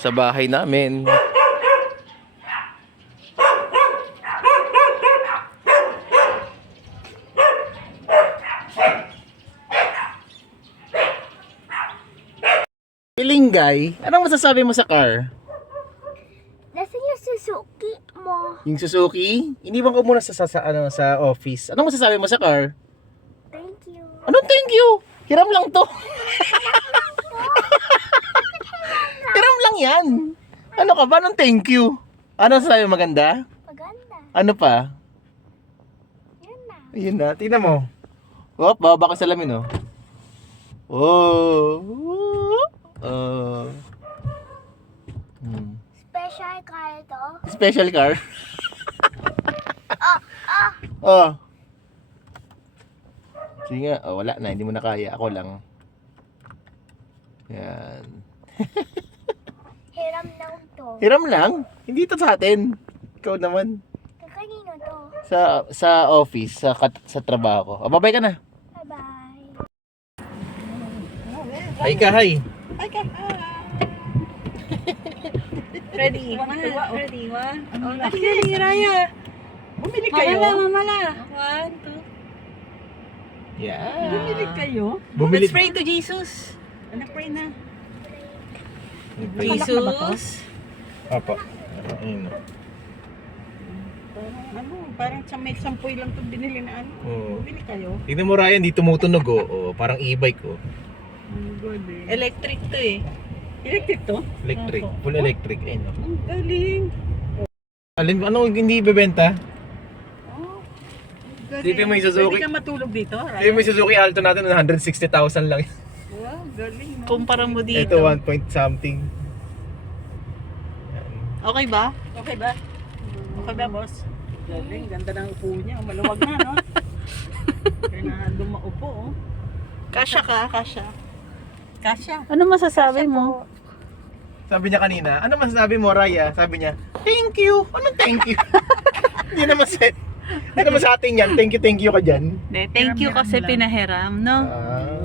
sa bahay namin. Pilingay, anong masasabi mo sa car? Nasa yung Suzuki mo. Yung Suzuki? Iniwan ko muna sa office. Anong masasabi mo sa car? Thank you. Anong thank you? Hiram lang to. Hiram lang yan. Ano ka ba? Anong thank you? Ano masasabi mo, maganda? Maganda. Ano pa? Yun na. Ayun na, tingnan mo. Oh, bababa ka sa lamin, oh. Oh. Special car to. Special car. Oh. Sige nga, oh, wala na, hindi mo na kaya. Ako lang. Yan. Hiram lang to. Hiram lang. Hindi ito sa atin. Ikaw naman. Kanino to? Sa office, sa trabaho ko. Oh, bye-bye ka na. Bye-bye. Hi ka, hi. Ready? Ready? One. Oh, ready, Raya. Bumili kayo? Mamala. One, two. Yeah. Bumili kayo? Bumili. Let's pray to Jesus. Nag-pray na. Jesus. Opo. Ayun. Parang sa may sampoy lang ito binili na ano. Oo. Bumili kayo? Tignan mo, Ryan, di tumutunog, oh. Oh, parang e-bike, oh. Good eh. Electric to eh. Electric to? Electric. Full electric. Ayun, oh. Ang galing. Alin, ano hindi ibebenta? Oh, Tipin mo yung Suzuki. Pwede ka matulog dito, Hindi right? mo yung Suzuki Alto natin, 160,000 lang. Wow, galing. No? Kumpara mo dito. Ito, 1 point something. Yan. Okay ba? Okay ba? Okay ba, boss? Galing, ganda ng upo niya. Maluwag na, no? Kaya na dumaupo, oh. Kasya ka? Kasya. Kasya. Ano masasabi mo? Sabi niya kanina, ano masasabi mo, Raya? Sabi niya, thank you. Anong thank you? Hindi naman sa atin yan. Thank you ka dyan. Thank you kasi Hiram-hiram lang. pinahiram, no? Ah.